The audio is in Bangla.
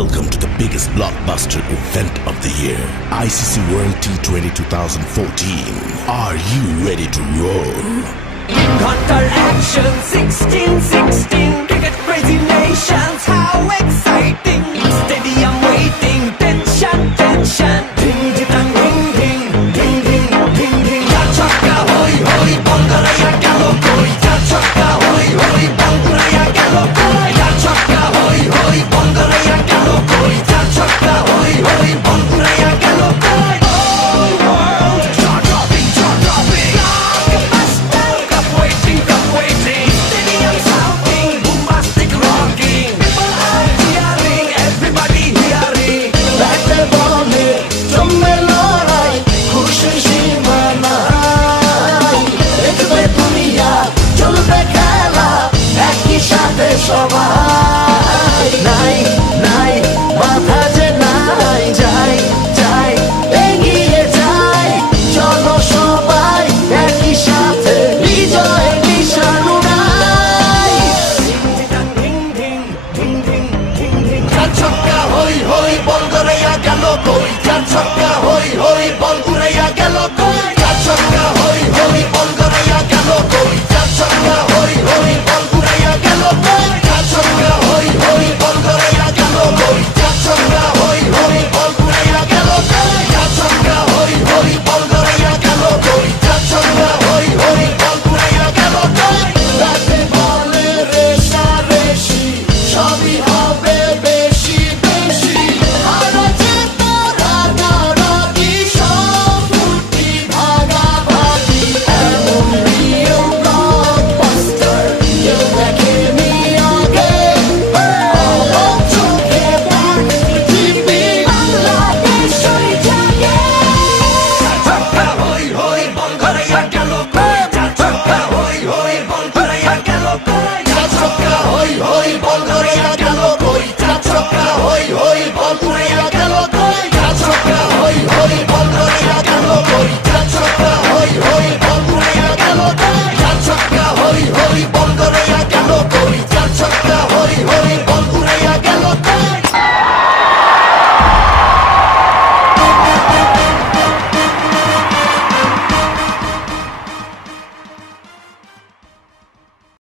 Welcome to the biggest blockbuster event of the year, ICC World T20 2014. Are you ready to roll? Hunter action 16-16, cricket crazy nations, how exciting! Stadium waiting, tension, tension. Ding ding ding ding ding ding ding ding. Ja chakka hoi hoi, Bangalaya galo koi. Ja chakka hoi hoi, Bangalaya galo koi. Ja chakka hoi hoi, Bangalaya galo koi. Ja chakka hoi hoi, Bangalaya galo koi. All world jaw dropping, blockbuster. Cup waiting, stadium shouting, bombastic rocking. People are cheering, everybody hearing. ব্যাটে বলে জমে লড়াই, খুশির সীমা নাই। দেখবে দুনিয়া, চলবে খেলা, একই সাথে সবাই। নাই নাই বাধা যে নাই, যাই যাই এগিয়ে যাই। চলো সবাই একই সাথে, বিজয় নিশান উড়াই। Ding ding ding ding ding ding. চার ছক্কা হই হই, বল গড়াইয়া গেল কই। চার ছক্কা হই হই, বল